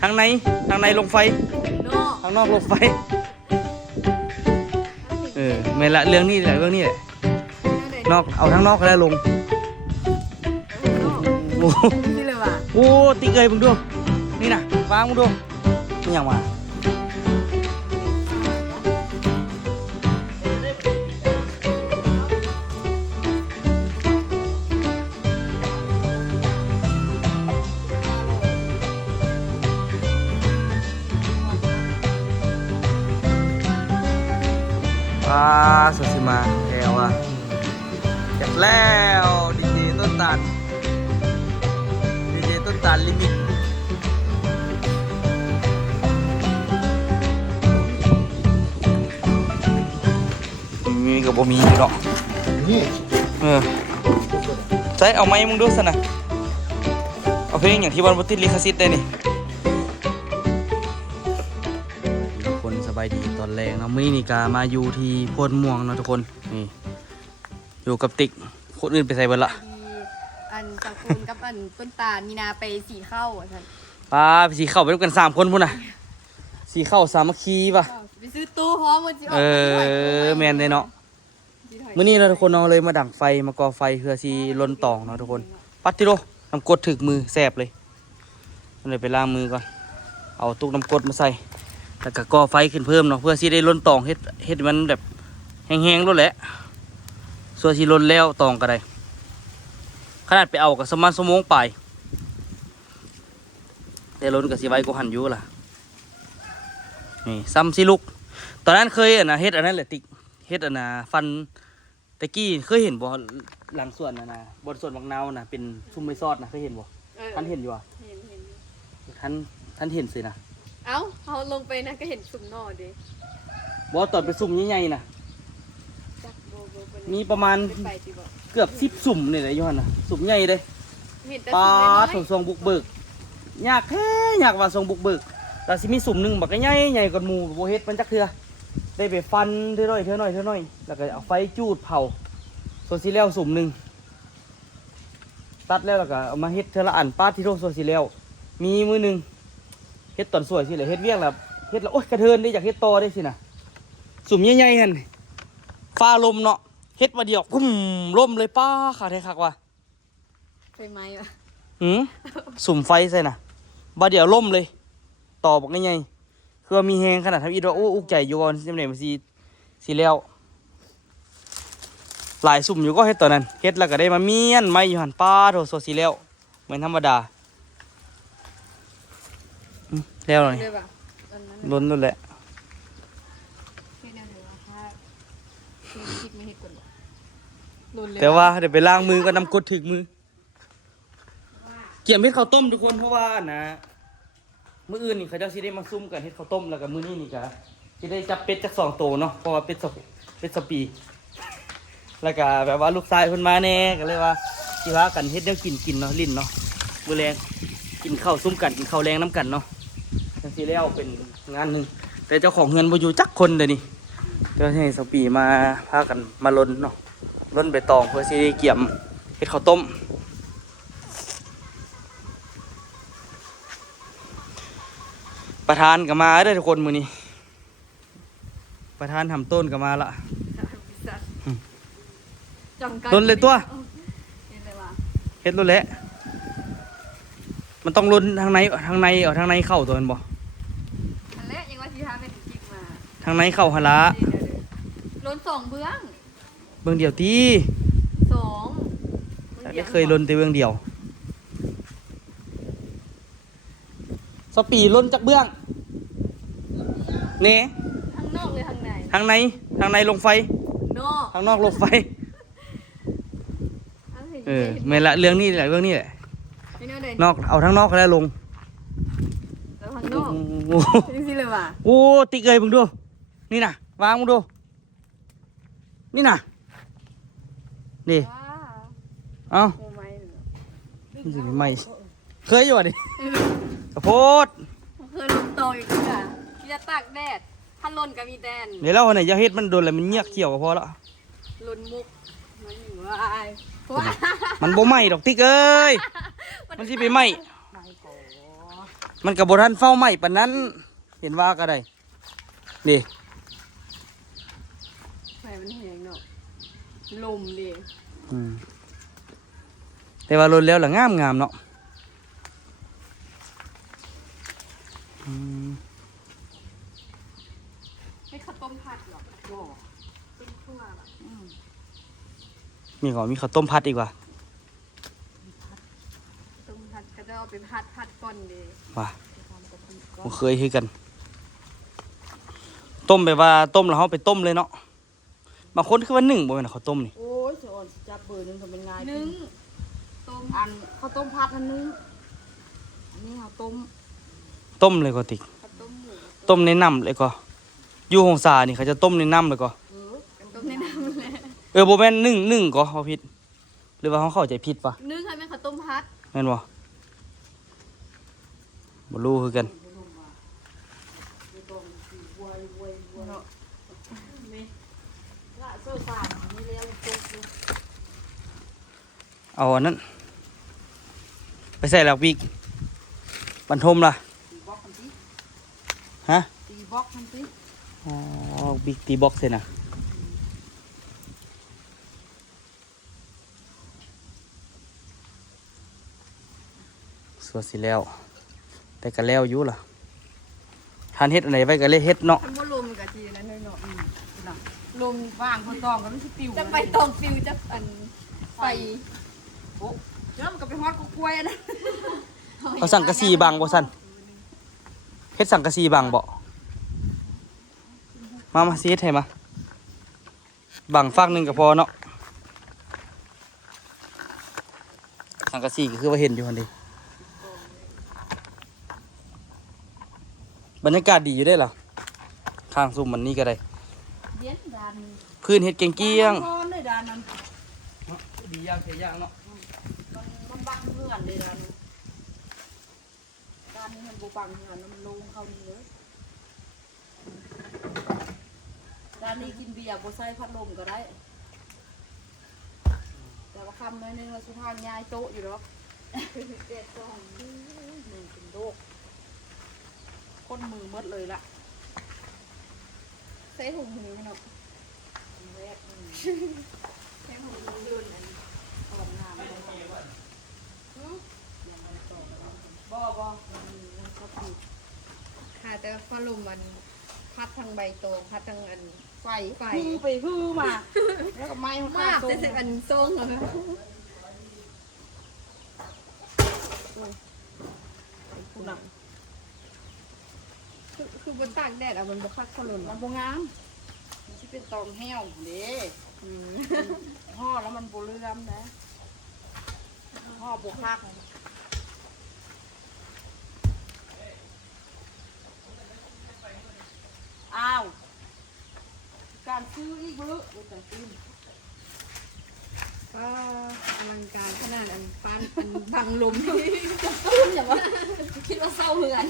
ทางในลงไฟทางนอกลงไฟไม่ละเรื่องนี้แหละนอกเอาทางนอกก็ได้ลงโอ้โหตีเกยมึงดูนี่นะวางมึงดูนี่อย่างมาสุดสิมาแล้วอ่ะเสร็จแล้วดีเจต้นตาลลิมิตมีกับบ่มีเนาะใช่เอาไม้มึงดูสินะเอาเพลงอย่างที่วันพุธที่ลิขสิทธิ์ได้นี่ทุกคนสบายดีตอนแรงเนาะมื้อนี้กามาอยู่ที่โพนม่วงเนาะทุกคนนี่อยู่กับติ๊กคนอื่นไปใส่เบิดละอันตะกูลกับอันต้นตาลมีนาไปสีเข้าท่านไปสีเข้าไปด้วยกัน3 คนพุ่นน่ะสีเข้าสามัคคีป่ะไปซื้อตู้พร้อมมันจะออกแมนเลยเนาะมื้อนี้เราทุกคนเนาะเลยมาดั่งไฟมาก่อไฟเพื่อสีลนตองเนาะทุกคนปัดติโรน้ำกรดถึกมือแสบเลยเลยไปล้างมือก่อนเอาตุกน้ำกรดมาใส่แล้วก็ก่อไฟขึ้นเพิ่มเนาะเพื่อสีได้ลนตองเฮ็ดมันแบบแห้งๆรถแหละส่วนสีลนแล้วตองก็ได้ขนาดไปเอากับสมานสมงไปแต่ล้นกับสีไว้ก็หันอยู่ล่ะนี่ซ้ำสิลูกตอนนั้นเคยเฮ็ดอันนั้นแหละติ๊กเฮ็ดฟันตะกี้เคยเห็นบ่หลังส่วนบนส่วนบางนาวเป็นซุ่มไม่ซอดเคยเห็นบ่ท่านเห็นอยู่อ่ะท่านเห็นสินะเขาลงไปนะก็เห็นสุ่มนอดิบ่ตอนไปซุ่มใหญ่ๆนะมีประมาณเกือบ10 สุ่มนี่แหละอยู่หั่นน่ะสุ่มใหญ่เลยปลาทรงบุกเบิกยากแท้ยากว่าทรงบุกเบิกแต่สิมีสุ่มหนึ่งบักใหญ่กว่าหมู่บ่เฮ็ดมันจักเทื่อได้ไปฟันเท่าน้อยแล้วก็เอาไฟจูดเผาส่วนสิแล้วสุ่มหนึ่งตัดแล้วก็เอามาเฮ็ดเท่าละอันปาที่โรส่วนสิแล้วมีมือหนึ่งเฮ็ดตอนสวยสิเลยเฮ็ดเวียงแล้วเฮ็ดแล้วโอ๊ยกระเทินได้อยากเฮ็ดต่อได้สินะสุ่มใหญ่ๆหั่นฟ้าลมเนาะเฮ็ดมาเดียวพุ่มล่มเลยป้าขาดให้คักว่ะไฟไหม้วะสุ่มไฟใส่น่ะบาเดียวล่มเลยต่อบอกง่ายๆคือมีแหงขนาดทำอีดอกอุกใจอยู่ก่อนจำเนี่ยมันสีแล้วหลายสุ่มอยู่ก็เฮ็ดตอนนั้นเฮ็ดแล้วก็ได้มาเมียนไม่อยู่หันป้าโถโซสีแล้วเหมือนธรรมดาแล้วเลยล้นนั่นแหละแต่ว่าเดี๋ยวไปล้างมือก็น้ำกดถึงมือเกี่ยมเฮ็ดข้าวต้มทุกคนเพราะว่ามื้ออื่นนี่เขาจะสิได้มาซุ่มกันเฮ็ดข้าวต้มแล้วก็มื้อนี้นี่ก็สิได้จับเป็ดจัก2 ตัวเนาะเพราะว่าเป็ดสปีแล้วก็แบบว่าลูกชายเพิ่นมาแน่ก็เลยว่าสิพากันเฮ็ดแนวกินเนาะลิ้นเนาะมื้อแรงกินข้าวซุ่มกันกินข้าวแรงน้ำกันเนาะจังซี่แล้วเป็นงานนึงแต่เจ้าของเงินบ่อยู่จักคนเด้อนี่เดี๋ยวให้สปีมาพากันมาลนเนาะลนใบตองเพื่อสิได้เกี่ยมเฮ็ดข้าวต้มประธานก็มาได้ทุกคนมื้อนี้ประธานทำต้นก็มาละลนเลยตัวเฮ็ดลนแหละมันต้องลนทางในเอาทางในเข้าตัวมันบ่อันแรกยังว่าสิหาแม่นจิกมาทางในเข้าหั่นละลน2 เบื้องเดียวตี2ได้เคยลนแต่เบื้องเดียวสปีลนจากเบื้องนี่ทางนอกหรือทางในทางในลงไฟทางนอกลงไฟไม่ละเรื่องนี้แหละนอกเอาทางนอกก็ได้ลงแล้วทางนอกนี่สิเลยว่ะโอ้ติเกยมึงดูนี่นะวางมึงดูนี่นะนี่เอาไม่เคยอยู่อ่ะดิกระโพดเคยลงโตอีกอ่ะจะตากแดดถ้าลนก็มีแดนเดี๋ยวเราคนไหนจะเฮ็ดมันโดนอะไรมันเงียบเขียวก็พอละลนมุกมันอยู่มันบ่ไหม้ดอกติ๊กเอ้ยมันสิไปไหม้ มันกับบทันเฝ้าใหม่ปานนั้น เห็นว่าก็ได้นี่ ไฟมันแหงเนาะลมดิ แต่ว่าลนแล้วล่ะงามงามเนาะอืม ให้ข้าวต้มผัดหรอบ่ต้มคั่วแบบ มีก่อนมีข้าวต้มพัดอีกว่ะ ต้มผัดก็จะเอาไปผัดก่อนดิ ว่ะผมเคยคือกัน ต้มแบบว่าต้มแล้วเขาไปต้มเลยเนาะบางคนคือว่านึ่งบ่เป็นข้าวต้มนี่ โอ้ยเสียอ่อนสิจับเบอร์หนึงทำเป็นไง นึ่งต้ม อันข้าวต้มพัดอันนึงอันนี้ข้าวต้ม ต้มเลยก็ติก ข้าวต้มหมู ต้มในน้ำเลยก็อยู่หงสานี่เขาจะต้มในน้ำเลยก็ ต้มในน้ำเลย บ่แม่นนึ่งก็เขาผิด หรือว่าเขาเข้าใจผิดปะ นึ่งให้แม่ข้าวต้มผัด แม่นบ่บ่รู้คือกัน เนาะ ละโซ่สามนี่เลี้ยงตุ๊กอยู่ เอาอันนั้น ไปใส่หลักวิกบรรทมล่ะ ตีบล็อกมันสิ ฮะ ตีบล็อกมันสิ อ๋อบิ๊กตีบ็อกเซนะสวดสิแล้ว แต่ก็แล้วอยู่ล่ะทานเฮ็ดอะไรไว้ก็เลยเฮ็ดเนาะ ทำบ่ลมกับทีนั้นเนาะ น่ะลมว่างคนตองก็มันสิปิว จะไปตองฟิวจะอันไฟ โอ้เดี๋ยวมันก็ไปฮอดกกล้วยนะ เขาสั่งกะสีบางบ่สั่นเฮ็ดสั่งกะสีบางบ่มาซีเฮ็ดให้มาบางฟักหนึงก็พอเนาะสั่งกะสีก็คือว่าเห็นอยู่หั่นดิบรรยากาศดีอยู่ได้ล่ะข้างซุ่มมันนี่ก็ได้ เย็นดาน พื้นเฮ็ดเกียง ร้อนเลยดานนั้น ดีอย่างเสียอย่างเนาะ มันบังเพื่อนเลยดานนั้นดานนี้มันบ่บังเพื่อนมันลงเข้านี่เลยดานนี้กินเบียร์บ่ใส่พัดลมก็ได้ แต่ว่าคำน้อยนึงแล้วสุภาพย้ายโต๊ะอยู่หรอกเด็ดต้องมือเป็นโรคคนมือหมดเลยล่ะ ใส่ถุงมือเนาะ อันแรกนี่ ใส่ถุงมือยืนอัน ตอนงานไม่ต้องบ่มันมีมันก็ผิด ค่ะแต่ฟ้าลมมันพัดทางใบตองพัดทางอัน ไฟ ไฟ ฮือไปฮือมา แล้วก็ไม้มัน มาก ตร แต่ ง สิอันทรงเหรอ คุณน่ะ คือบนตากแดดอะมันบ่คักฟ้าลม มันบ่งามมันสิเป็นตองแห้วเด้ห่อแล้วมันบ่เลื่อมนะห่อบ่คักอ้าวการซื้ออีกเบ้อแต่ซื้อ ก็อลังการขนาดอันปานอันบังลมที่จะตุ้มอย่างว่าคิดว่าเศร้าเหมือน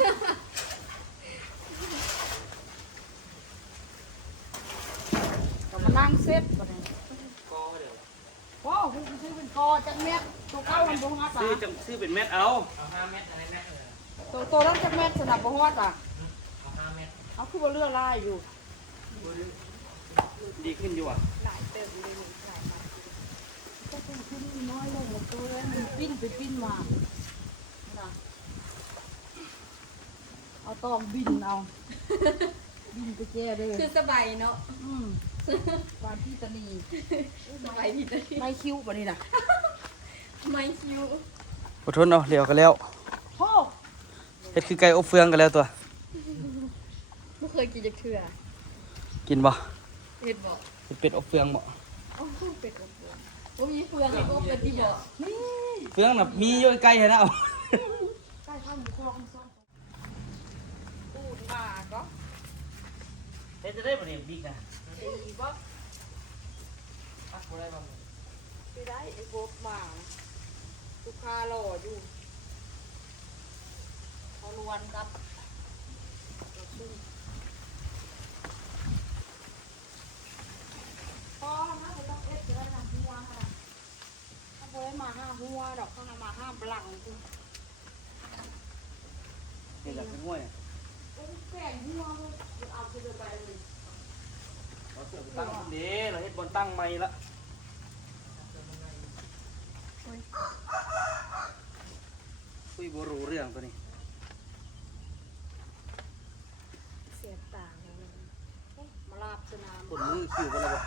ก็มานั่งเซ็ตก่อนเลย กอเดี๋ยว โอ้คุณซื้อเป็นกอจักเม็ดตัวเก้ามันบ่ฮอดอ่ะ ซื้อเป็นเม็ดเอา ตัวนั้นจักเม็ดสนับบ่ฮอดอ่ะเอาคือบ่เลือลายอยู่ ดีขึ้นอยู่อ่ะ หลายเติมเลยหลายมา ก็เป็นขึ้นน้อยลงแล้วตัวนั้นมันปิ้นไปปิ้นมาน่ะเอาตองบินเอา บินไปแก้เด้อ คือสบายเนาะ วานที่ตะนี สบายดีเลย ไม่คิ้วปะนี่น่ะ ไม่คิว อดทนเอาเลี้ยวกันแล้ว โอ้ เฮ็ดคือไก่อบเฟืองกันแล้วตัว ไม่เคยกินจักเทื่อ กินบ่ เห็ดบอก เฮ็ดเป็ดอบเฟืองบ่ โอ้เป็ดอบเฟืองว่ามีเฟืองไอ้พวกเป็ดที่บอก นี่ เฟืองน่ะมีอยู่ใกล้ๆหั่นนะเอา ใกล้ข้าวหมูคลองซ่อนปูดมาก็ เฮ็ดจะได้บ่เนี่ยบิ๊กน่ะ ตีบ่ ปักบ่ได้บ่ ไปได้ไอ้โบ๊บมาลูกค้ารออยู่เขาลวนครับพอนะไม่ต้องเอ็ดจะได้นำหัวค่ะถ้าบ่ได้มาห้าหัวดอกเขานำมาห้าบลังคือ เห็นจากเป็นห้วย แป้งหัวเอาไปเลยไปเลย เราเสือไปตั้งเด้เราเฮ็ดบนตั้งใหม่ละคุยบ่รู้เรื่องตัวนี้ เสียต่างเลย มาลาบสนาม คนมือคิวกันแล้วบ่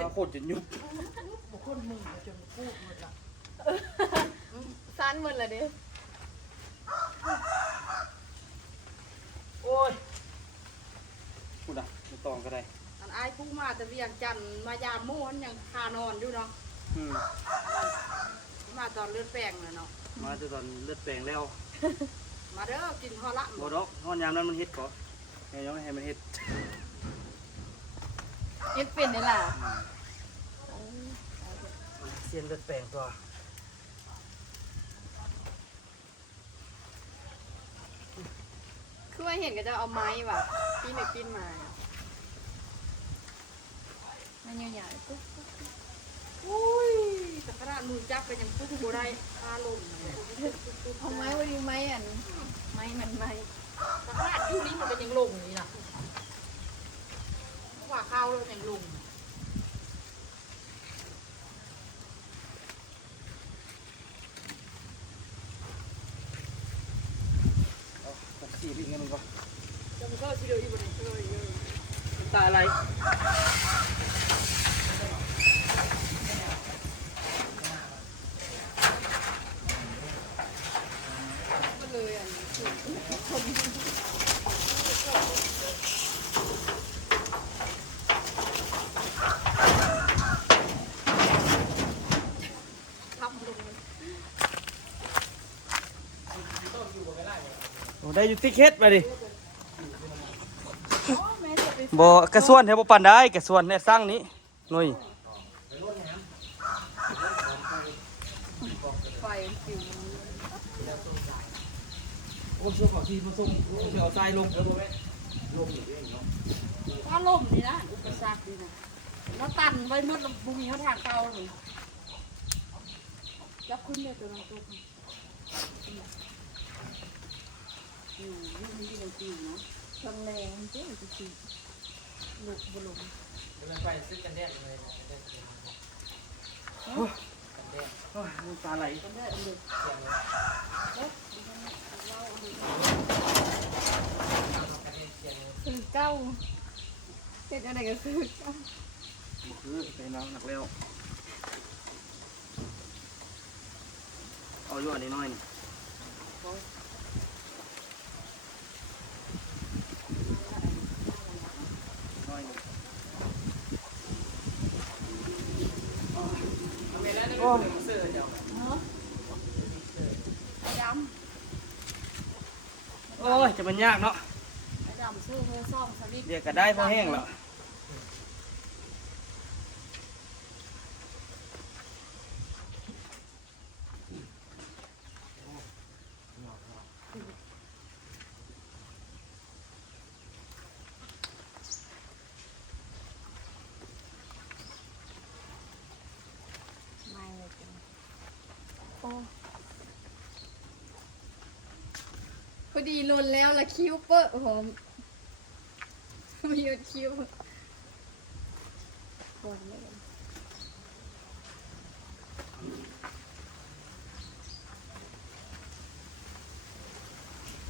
มาโคตรจะยุบ บุคคลมึงจนพูดหมดละ สั้นหมดเลยเด้ โอ้ยพูดอ่ะไม่ต้องก็ได้ อันอายผู้มาแต่เวียงจันทน์มายามโม่นยังคานอนอยู่เนาะ อืม มาตอนเลือดแป้งน่ะเนาะ มาจะตอนเลือดแปลงแล้ว มาเด้อกินพอละ บ่ดอกนอนยามนั้นมันเฮ็ดก่อนให้ย้อนให้มันเฮ็ด เฮ็ดเป็นได้ล่ะ เสียนเลือดแปลงตัว คือว่าเห็นก็จะเอาไม้ว่ะปีนไปปีนมามันยาวๆปุ๊บ อุ้ยแต่ขนาดมือจับไปยังปุ๊บบ่ได้คาลม เอาไม้ไว้ดูไม้อันไม้มันไม้ แต่ขนาดอยู่นี่มันเป็นยังลงนี่นะว่าข้าวเรายังลง เอาตัดสีอีกนิดนึงก่อน จะมันก็ชิเดียวอยู่บนนี้เลย ตาอะไร ก็เลยอันทำลง โอ้ได้อยู่ติ๊กเฮ็ดมาดิบ่กระส่วนแถวบ่ปานได้กระส่วนแน่สร้างนี้หน่อย ไฟฟิว โอ้เชื่อขอทีมาส่งเชื่อเอาทรายลงแล้วบ่แม่ ถ้าลมนี่นะอุปสรรคนี่นะแล้วตันไว้มืดบุมีเขาทางเก่าเลยจับขึ้นเลยตัวน้องตุ๊กนี่มันดีจริงๆนะ ทำแรงจริงจริงลูกบุลุม ไปซื้อกันแดดเลย โอ้ยน้ำตาไหล กันได้อันเดียว ซื้อเก้าเฮ็ดอะไรก็ซื้อเก้า บ่คือไปน้ำหนักแล้วเอาอยู่อันนี้น้อยนี่น้อยนี่โอ้ย ย้ โอ้ยจะมันยากเนาะ ำย้ำซื้อเพื่อซ่อมสวิตช์ เดี๋ยวก็ได้พอแห้งแล้วพอดีลนแล้วละคิ้วเปอะผมมีคิ้วคนไม่ได้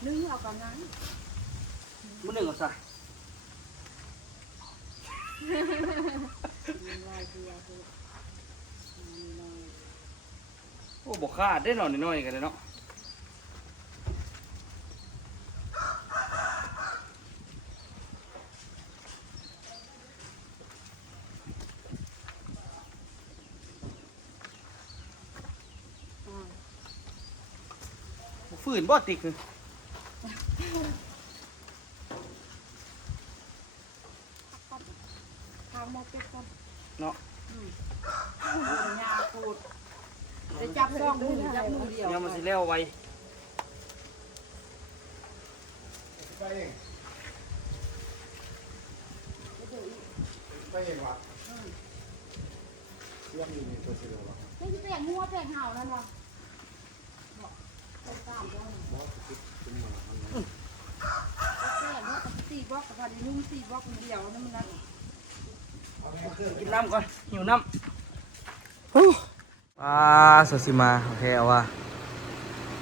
นึ่งเอากันนั้น มื้อหนึ่งเอาซะโอ้บ่ขาดได้หน่อยน้อยๆกันเลยเนาะฝืนบ่ติกคือ ทางมอเป็ดก่อน เนาะ ยาปูดจะจับซ่องมือจับมือเดียว เนี่ยมันสิแล้วไว ไปเองไปเองวะเรื่องอยู่ในตัวเสียวหรอ ไม่ใช่แป้งหัวแป้งเห่านั่นวะไปตามด้วย บอส 4 บล็อกกับพอดีนุ่ม4 บล็อกเดียวนั่นมันนั่น กินน้ำก่อนหิวน้ำฮู้สดสิมาโอเคเอาว่า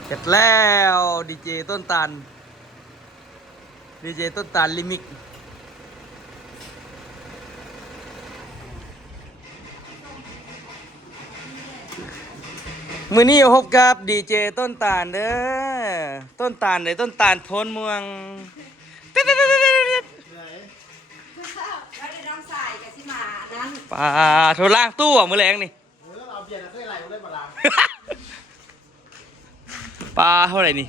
เสร็จแล้วดีเจต้นตาลลิมิกมื้อนี้พบกับดีเจต้นตาลเด้อต้นตาลต้นตาลโทนเมือง แล้วได้น้ำใส่กับสิมานั้น ปลาโทรล่างตู้มื้อแรงนี่ เราเบียร์เคยไหลได้ปลา ปลาเท่าไหร่นี่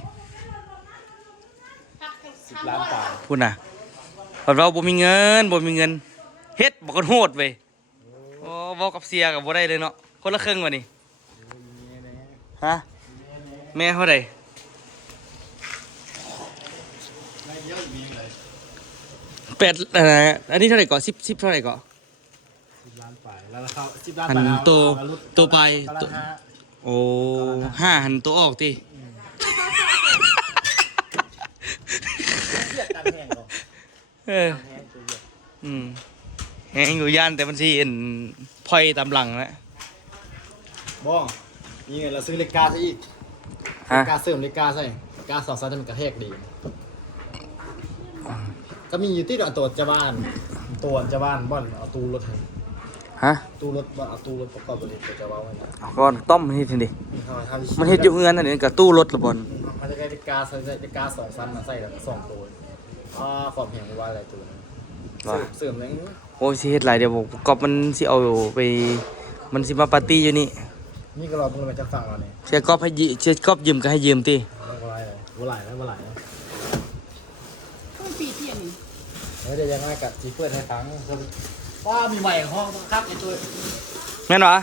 10 ล้านปลา พูดนะเราบ่มีเงินเฮ็ดบ่กันโหดเว้ยโอ้เว้ากับเสียกับบ่ได้เลยเนาะคนละครึ่งว่ะนี่ฮะแม่เท่าไหร่แปดอันนี้เท่าไหร่ก่อน10เท่าไหร่ก่อน 10 ล้านปลาแล้วเขา10 ล้าน หั ปลาน ตัวไปตัวโอ้5หันตัวออกติ เออแหงอยู่ย่านแต่มันสิเห็นพลอยตามหลังแล้ว บ้องนี่ไงเราซื้อเลกาซะอีก ฮะ กาเสริมเลกาใส่กา2 ไซส์มันกระแทกดีก็มีอยู่ที่ตัวเจ้าบ้านบ่อนเอาตู้รถให้ ฮะ ตู้รถบ่เอาตู้รถประกอบบริษัทเจ้าบ้านไว้ เอาก่อนต้มมันเฮ็ดจังดิ ทำ มันเฮ็ดอยู่เฮือนนั่นนี่กับตู้รถละบ่น มันจะได้เลกาใส่เลกา2 ชั้นมาใส่แล้วก็2 ตัวความแข็งว่าอะไรตัวนั้นเสริมอะไร โอ้ยสิเฮ็ดหลายเดี๋ยวบอกกอบมันสิเอาไปมันสิมาปาร์ตี้อยู่นี่ นี่ก็รอมึงมาจะฟังเราเนี่ย เสียกอบให้เสียกอบยืมก็ให้ยืมติ ไม่ไหวเลยบ่ไหลแล้ว ต้องปีเที่ยงนี่ ไม่ได้ยังไงกับจีเปิดให้ฟังว่ามีใหม่ห้องครับไอ้ตัว แม่นวะ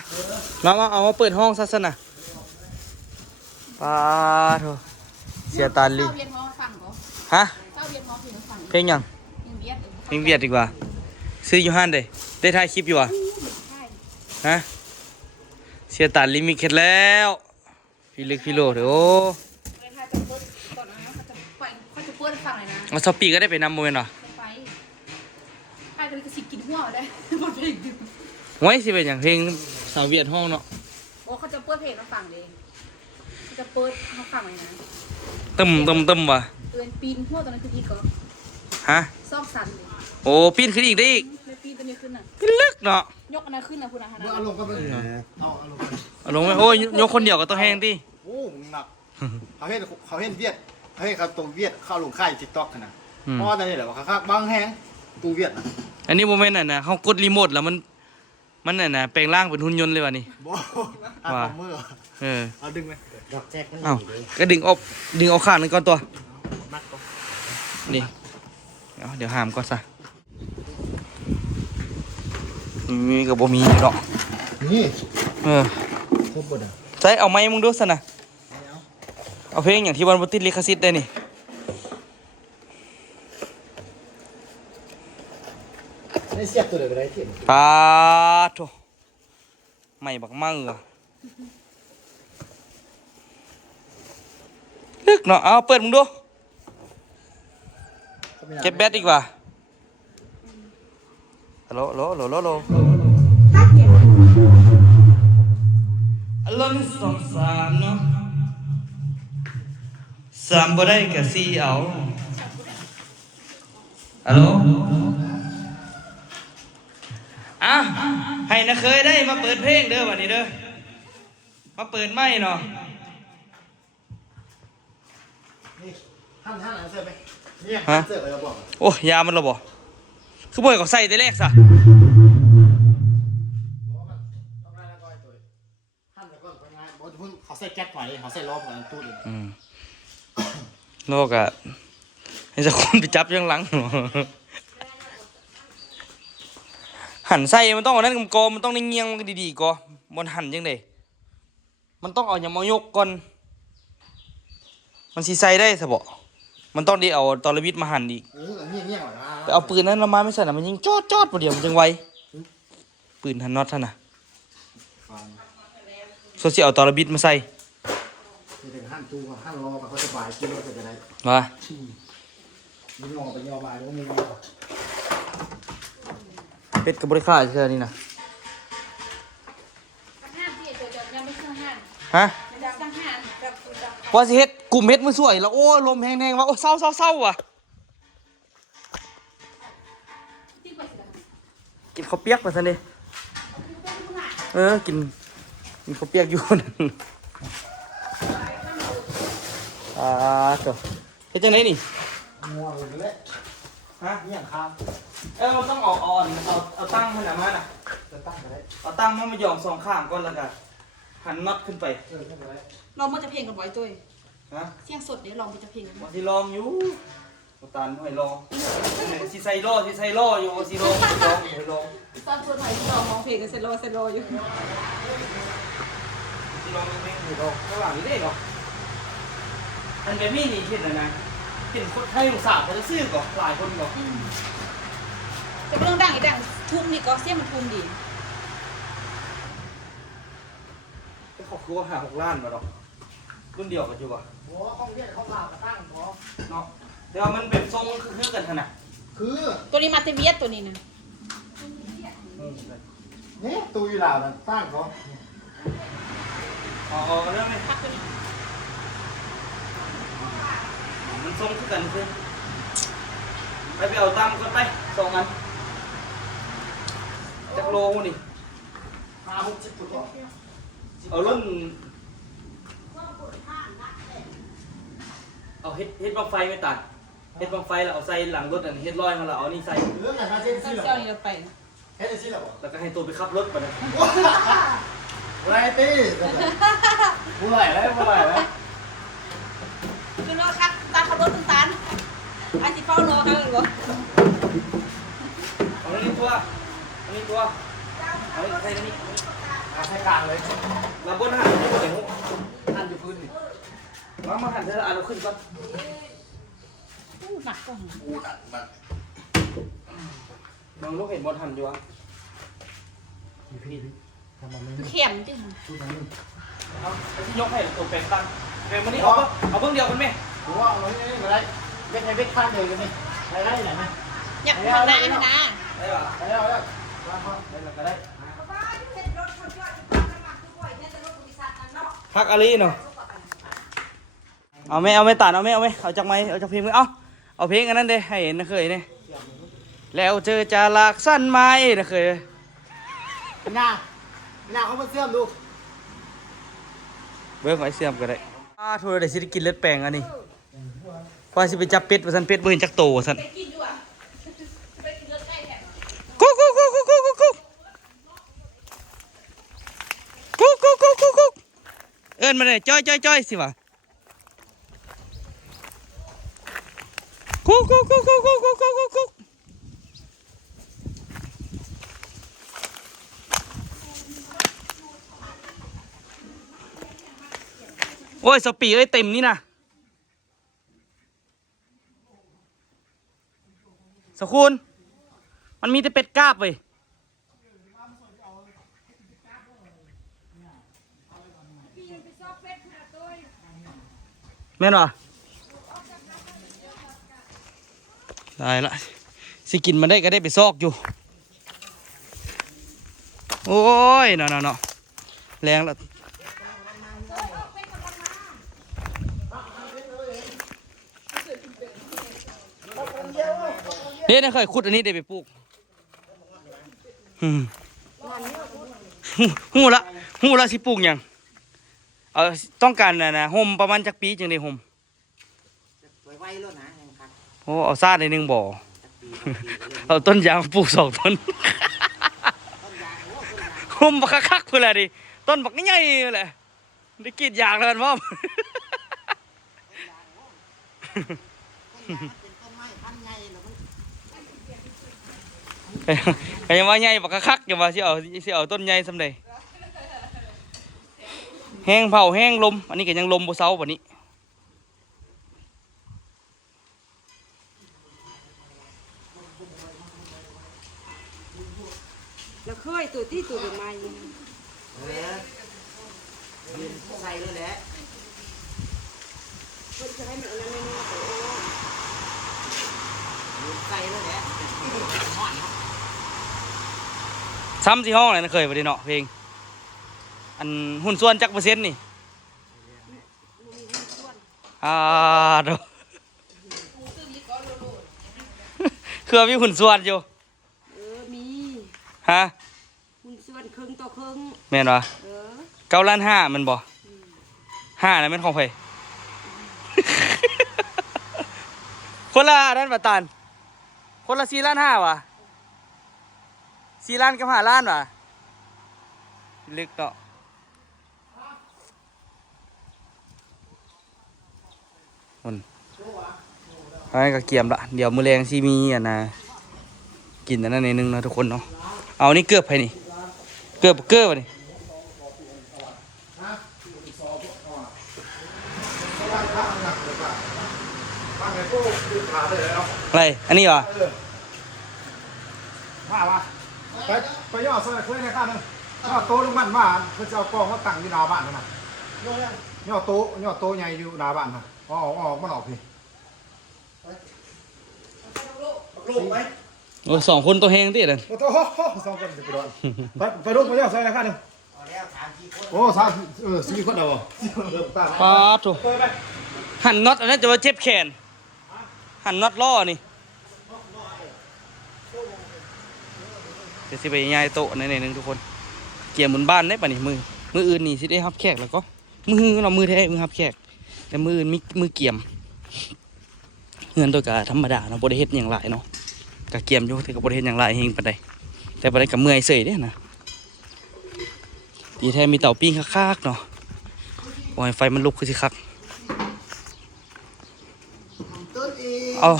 มาเอามาเปิดห้องซะซั่นน่ะปาโธ่เสียตาลี เจ้าเวียนท้องฟังเหรอ ฮะ เจ้าเวียนท้องเพลงฟัง เพลงหยัง ยังเวียด เพลงเวียดดีกว่าซื้ออยู่ห้านได้ถ่ายคลิปอยู่อ่ะ ใช่ ฮะเสียตัดลิมิตเข็ดแล้วพี่ลึกพี่โลดโอ้ เลยถ้าจะเปิดตอนนั้นเขาจะปล่อยเขาจะเปิดฟังเลยนะ เอาสปีก็ได้ไปนำโมเมนต์เหรอ ไปใครก็เลยจะสิกินหัวได้หมดเพลง ไว้สิเป็นอย่างเพลงสาวเวียดห้องเนาะ บอกเขาจะเปิดเพลงมาฟังเลยเขาจะเปิดมาฟังเลยนะ ตึมว่ะ เตือนปีนหัวตอนนั้นคืออีกก็ ฮะ ซอกสันเลย โอ้ปีนขึ้นอีกได้อีก เลยปีนตัวนี้ขึ้นน่ะ ปีนลึกเนาะ ยกอันนั้นขึ้นนะคุณอาหาร เมื่ออารมณ์ก็เป็นเอาอารมณ์ เอาลงไหมโอ้ยยกคนเดียวก็ต้องแห้งดิ โอ้มึงหนักเขาเห็นเวียดเขาตรงเวียดเข้าลงค่ายติ๊กต็อกนะเพราะว่าตอนนี้แหละว่าเขาบางแห้งตูเวียดนะ อันนี้โมเมนต์น่ะนะเขากดรีโมทแล้วมันน่ะนะแปลงร่างเป็นหุ่นยนต์เลยว่ะนี่ บ่อ่ะมือ เออ เอาดึงไหมดอกแจ๊ก เอ้าก็ดึงเอาข้างนึงก่อนตัว มัดก็ นี่เดี๋ยวหามก่อนซะมีกับบ่มีดอก นี่ เออ ครบหมดอ่ะ ใส่เอาไม้มึงดูสินะเอาเพลงอย่างที่วันบุติดลิขสิทธิ์ได้นี่ ได้เสียบตัวเดียวก็ได้เทียม ปาโถไม่บักมั่งเหรอลึกเนาะเอาเปิดมึงดูเก็บแบตดีกว่าฮัลโหลฮัลโหลฮัลโหลฮัลโหลฮัลโหลหนึ่งสองสามเนาะสามบ่ได้กับสี่เอาฮัลโหลอ่ะให้นะเคยได้มาเปิดเพลงเด้อวันนี้เด้อมาเปิดไม้เนาะ นี่ท่านอันเสิร์ฟไหมเนี่ยอันเสิร์ฟอะไรบอก โอ้ยามันระบ่คือบ่อยก็ใส่แต่แรกซะ ต้องได้แล้วก็ไอ้ตัวท่านแล้วก็ไปงานบอกพุ่นเขาใส่แก๊สไว้เขาใส่ล้อของตู้เอง โลกอะให้สักคนไปจับยังหลัง หันใส่มันต้องเอานั่นกอมันต้องเงียงมันดีๆก่อนมันหันยังไงมันต้องเอาอย่างมายกก่อนมันสิใส่ได้ซะบ่มันต้องได้เอาตอระบิดมาหั่นอีก เนี่ยหน่อยนะ ไปเอาปืนนั้นละมาไม่ใส่น่ะมันยิงจอดบ่เดียวมันจังไวปืนหันน็อตท่านน่ะส่วนสิเอาตอระบิดมาใส่ มีถึง หั่นตูหั่นรอกับเขาสบายกินแล้วจะได้ มา มีงอไปยอบายแล้วมีงอ เป็ดกับบริค่าเชื่อนี่นะ ห้ามพี่เดี๋ยวยังไม่สั่งห้าม ฮะ ยังสั่งห้ามกับกูจะ ว่าสิเฮ็ดกลุ่มเฮ็ดมือสวยแล้วโอ้ลมแห้งๆว่าโอ้เศร้าว่ะ ที่ไปสิล่ะ กินข้าวเปียกมาซะดิกินข้าวเปียกอยู่นั่นตัวเฮ็ดจังไดนี่ งอเลยแหละ ฮะ นี่อย่างข้าม เราต้องเอาตั้งมันน่ะมาน่ะ จะตั้งกันได้ เอาตั้งมันมาหย่องสองข้างก่อนแล้วกันหันน็อตขึ้นไป ขึ้นไปได้ เรามาจะเพลงกันบ่อยจ้อย ฮะ เสียงสดเดี๋ยวลองไปจะเพลงกัน ว่าสิลองอยู่บ่ตานบ่ให้ลองสิใส่ล้ออยู่ว่าสิลองให้ลอง ตอนคนไทยที่เรามองเพลงกันเซโลอยู่ สิลองไม่ให้ลองระหว่างนี้ได้เนาะอันแบบนี้นี่เห็นแล้วนะเห็นคนไทยสาวเขาจะซื้อก่อนหลายคนก่อน แต่ไม่ต้องดังอีกดังทุ่มนี่ก็เสียงมันทุ่มดี ก็เขาคือว่าหา6 ล้านมาดอกรุ่นเดียวกันอยู่ป่ะ โอ้ห้องเรียนเขาพามาตั้งพอ เนาะแต่ว่ามันเป็นทรงคือกันขนาด คือ ตัวนี้มาเตเวียสตัวนี้นะ นี่ตูอยู่ลาวนั่นตั้งเขา อ๋อเรื่องไหม พักตัวนี้ มันทรงคือกันคือไปเอาตั้งก็ไป2 อันจักโลนี่ 50 ฟุต เอารุ่นเอาเฮ็ดบังไฟไม่ตัดเฮ็ดบังไฟแล้วเอาใส่หลังรถอันเฮ็ดร้อยมาแล้วเอานี่ใส่ เรื่องไหนมาเช่น ตั้ ซี่ ง หรอ เจ้านี่เราไป เฮ็ดซี่หรอ แล้วก็ให้ตัวไปขับรถไปเลย ไรตี้ผู้ไหลแล้วผู้ไหลแล้ว คือว่าคักตาขับรถตันไอ้ที่เฝ้ารอกันเหรอ เอาอันนี้ตัวอันนี้ตัวเอาอันนี้ใส่อันนี้ ใช้การเลย เราบนหันที่บนไหนหู นั่นอยู่พื้นนี่ มาหันเธอเอาขึ้นก่อน หนักก็ห มองลูกเห็นบนหันอยู่อ่ะ พี่ทำมาไม่ คือเข้มจริง พูดมาไม่ เอาที่ยกให้ตัวแปลงตั้งแปลงมันนี่เอาเบิ่งเดียวกันไหม ผมว่าเราไม่ได้เบ็ดในเบ็ดข้างเดียวกันนี่ไรได้ไหนนะ อยากทำหน้าให้นะ ได้ป่ะ ไปแล้วแล้ว ได้แล้วก็ได้พักอะไรเนาะเอาไหมตัดเอาไหมเอาจากไหมเอาจากเพลงเลยเอาเพลงอันนั้นเด้ให้เห็นนะเคยเนี่ยแล้วเจอจะหลากสั้นไหมนะเคย หน้าเขามาเสื่อมดู เบิ่งไว้เสื่อมก็ได้โทรได้สิได้กินเลือดแปลงอันนี้ว่าสิไปจับเป็ดว่าซั่นเป็ดบ่เห็นจักโตว่าซั่น ไปกินอยู่อ่ะไปกินเลือดใกล้แถม กุ๊กกุ๊กกุ๊กกุ๊กกุ๊กกุ๊กกุ๊กกุ๊กกุ๊กกุ๊กกุ๊กเอิ้นมาเลยจ้อยสิวะกุ๊กกุ๊กกุ๊กกุ๊กกุ๊กกุ๊กกุ๊กกุ๊กกุ๊กโอ้ยสปีเอ้ยเต็มนี่นะสกุลมันมีแต่เป็ดกาบเว้ยแม่นวะได้ละสิกินมันได้ก็ได้ไปซอกอยู่โอ้ยเนาะแรงละเนี่ยเคยขุดอันนี้ได้ไปปลูกหูละสิปลูกหยังต้องการนะห่มประมาณจักปีจึงได้ห่มไว้แล้วนะครับโอ้เอาซาดในหนึ่งบ่อเอาต้นยางปลูก2 ต้นห่มบักคักๆพุ่นแหละดิต้นบักใหญ่ๆแหละได้กรีดยางแล้วกันพ่อก็ยังว่าใหญ่บักคักๆอย่าว่าสิเอาต้นใหญ่ซำใดแห้งเผาแห้งลมอันนี้ก็ยังลมบ่เซาบัดนี้แล้วเคยตัวที่ตัวเป็นไม้ ใส่เลยแหละ พิ่นจะให้มันอันนั้นแน่ๆโอ้ ใส่เลยแหละห่อนเนาะ ซ้ำที่ห้องเลยนะเคยไปดิเนาะเพลงอันหุ้นส่วนจักเปอร์เซ็นต์นี่ดู คือมีหุ้นส่วนอยู่ มี ฮะ หุ้นส่วนครึ่งต่อครึ่ง แม่นวะ 9,500,000มันบ่5นะแม่นของไผ คนละนั่นประตานคนละ4,500,000ว่ะ4,000,000กับ5,000,000ว่ะลึกเนาะมันไอ้ก็เกียมละเดี๋ยวมื้อแรงสิมีอ่ะนะกินอันนั้นในนึงนะทุกคนเนาะเอานี่เกือบไผนี่เกือบวะนี่อะไรอันนี้เหรอ ผ้าวะไปย่อซอยเคยในข้านึงย่อโต๊ะลงมันมาเพื่อจะเอากองมาตั้งอยู่หน้าบ้านนั่นน่ะย่อโต๊ะใหญ่อยู่หน้าบ้านน่ะออกมันออกพี่ลูกไหม โอ้2 คนตัวแหงติเด้อ โอ้โหสองคนจะไปโดนไปลูกไปย่อซอยในข้านึงโอ้4 คนเอาบ่ ปาดโถหั่นน็อตอันนั้นจะว่าเจ็บแขนหั่นน็อตล้อนี่เดี๋ยวสิไปย้ายโต๊ะในนึงทุกคนเกี่ยมบนบ้านได้ป่ะนี่มืออื่นนี่สิได้รับแขกแล้วก็มือแท้มือรับแขกแต่มืออื่นมือเกี่ยมเงินตัวกะธรรมดาเนาะบ่ได้เฮ็ดหยังหลายเนาะกะเกี่ยมอยู่แต่ก็บ่ได้เฮ็ดหยังหลายเฮงปานใดแต่บ่ได้ก็เมื่อยเสยเด้นะดีแท้มีเตาปิ้งคักๆเนาะบ่ให้ไฟมันลุกคือสิคักเอา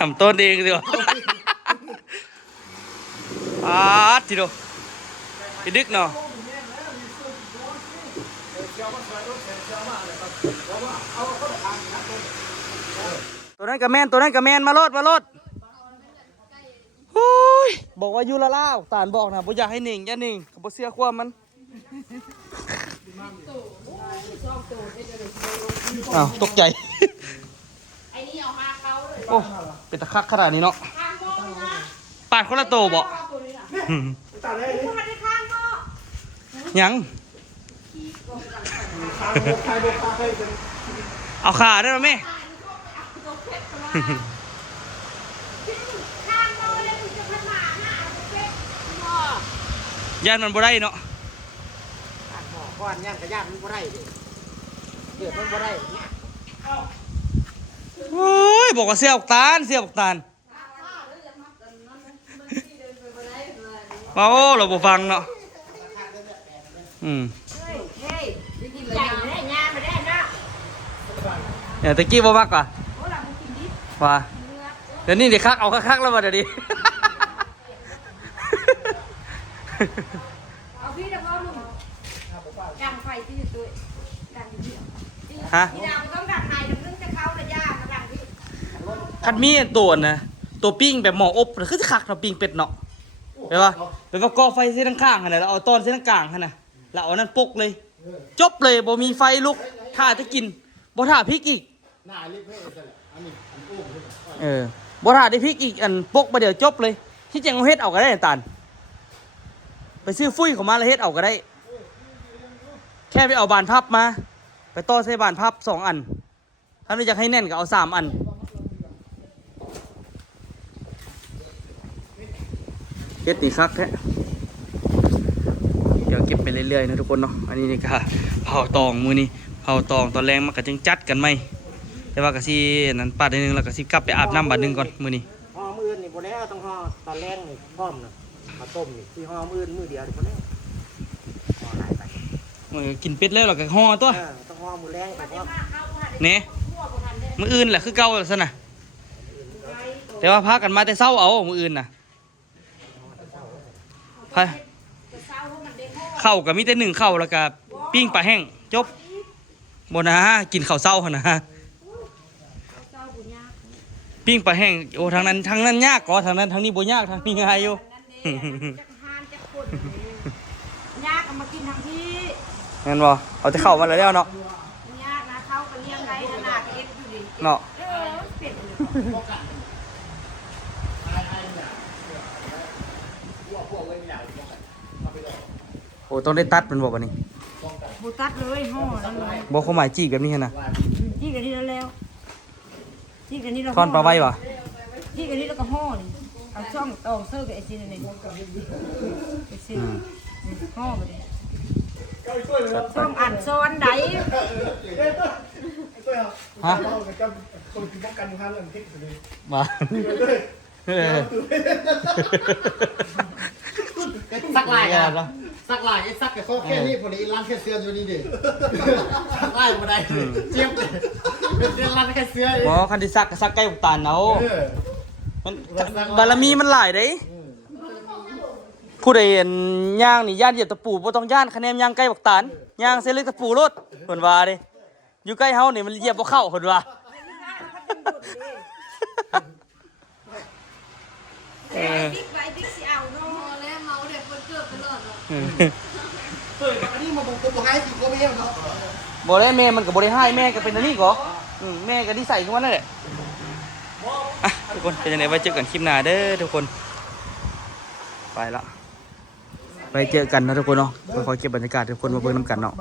ทำต้นเองดีกว่าทีเดียวไปดึกเนาะตัวนั้นกับแมนมาโลดโอ้ยบอกว่าอยู่ละล่าตานบอกนะบ่อยากให้หนิงอย่าหนิงกับบ่เสื้อความมันอ้าวตกใจ ไอ้นี่เอามาเขาเลย โอ้เป็นตะคักขนาดนี้เนาะปาดคนละโตบ่ ตัดเลย มันได้ข้างก็ ยัง ใครเป็น เอาขาได้ไหมแม่ ข้างก็เลยมึงจะพันหมาหน้าเป็ดพ่อ ยันมันบ่ได้เนาะ หมอก้อนย่างกระยานมันบ่ได้ดิเดือดมันบ่ได้เนี่ย โอ้ยบอกว่าเสียบตาลมาโอ้เราบ่ฟังเนาะใหญ่ไม่ได้งานไม่ได้นะ เนี่ยตะกี้บ่มักว่ะว่าเดี๋ยวนี้เดี๋ยวคักเอาคักแล้วมาเดี๋ยวนี้ เอาพี่เดี๋ยวพ่อหนุ่มดังไฟที่อยู่ด้วยดังอยู่ที่ ฮะ นี่เราต้องดังไฟดังเรื่องจะเข้าระยะมาดังพี่ คันมีตัวนะตัวปิ้งแบบหม้ออบคือจะคักเราปิ้งเป็ดเนาะเห็นป่ะเป็นว่าก่อไฟเส้นข้างๆหั่นน่ะแล้วเอาต้นเส้นกลางหั่นน่ะแล้วเอานั่นปกเลยจบเลยบ่มีไฟลุกถ้าจะกินบ่ถ้าพริกอีก หน้าลิฟต์ให้ใช่แหละอันนี้อุ้ม บ่ถ้าได้พริกอีกอันปกมาเดี๋ยวจบเลยที่จริงเอาเฮ็ดเอาก็ได้ตาลไปซื้อฟุ้ยของมาแล้วเฮ็ดเอาก็ได้ แค่ไปเอาบานพับมาไปต่อใส่บานพับ2 อันถ้าเราอยากให้แน่นก็เอา3 อันเฮ็ดนี่คักแท้เดี๋ยวเก็บไปเรื่อยๆนะทุกคนเนาะอันนี้นี่ก็เผาตองมื้อนี้เผาตองตอนแรงมันก็จึงจัดกันไหมแต่ว่าก็สินั้นปัดนิดนึงแล้วก็สิกลับไปอาบน้ำบัดนึงก่อนมื้อนี้ ห่อมืออื่นนี่บ่แล้วต้องห่อตอนแรกนี่พร้อมนะข้าวต้มนี่ที่ห่อมืออื่นมือเดียวนี่บ่แล้วห่อหลายไป กินเป็ดแล้วเราก็ห่อตัว ต้องห่อมือแรงไปพร้อม เนี่ยมื้ออื่นแหละคือเก่าซะน่ะแต่ว่าพากันมาแต่เช้าเอามื้ออื่นน่ะพาข้าวก็มีแต่1ข้าวแล้วก็ปิ้งปลาแห้งจบบ่นะกินข้าวเช้าหั่นนะปิ้งปลาแห้งโอ้ทางนั้นยากกว่าทางนี้บ่ยากทางนี้ง่ายอยู่ จักรานจักรคนยากเอามากินทางที่ งั้นบ่เอาแต่เข้ามาแล้วเนาะ ยากนะเขาก็เลี้ยงได้ขนาดเอ็ดอยู่ดิ เนาะ เป็ด โอ้ต้องได้ตัดมันบ่บัดนี้ บูตัดเลยห่อแล้วเลย บ่เขาหมายจีกแบบนี้หั่นน่ะ ที่กันนี้แล้วที่กันนี้เรา ทอนปลาไว้บ่ ที่กันนี้แล้วก็ห่อนี่เอาช่องตองเสื้อกับไอซีนี่ไอซีห่อไปเลยช่องอัดซ้อนได ฮะ คนที่ป้องกันอยู่ข้างเรื่องเทคนิค มาเออ สักลาย แย่ อ่ะ เนาะ สักลายไอ้สักกับเขาแค่นี้พอดีร้านแค่เสื้ออยู่นี่ดิสักลายบ่ได้เจี๊ยบเลยเป็นร้านแค่เสื้อ บ่คันที่ซักก็ซักใกล้บุกตาลเอา เออ มันบารมีมันหลายเด้ผู้ใดเห็นย่างนี่ย่านเหยียบตะปูบ่ต้องย่านคะแนนย่างใกล้บักตาลย่างเส้นเล็กตะปูโลดเพิ่นว่าเด้อยู่ใกล้เฮานี่มันเหยียบบ่เข้าเพิ่นว่าเออ บิ๊กไว้บิ๊กสิเอาเนาะแล้วเมาเด็กคนเกือบไปหลอดเนาะ อันนี้มาบอกตัวให้สิก็ไม่เนาะ บ่ได้แม่มันก็บ่ได้ให้แม่ก็เป็นอันนี้ก็แม่ก็นิสัยของมันนั่นแหละอ่ะทุกคนเป็นยังไงไว้เจอกันคลิปหน้าเด้อทุกคนไปละไว้เจอกันนะทุกคนเนาะค่อยๆเก็บบรรยากาศทุกคนมาเบิ่งนํกันเนาะ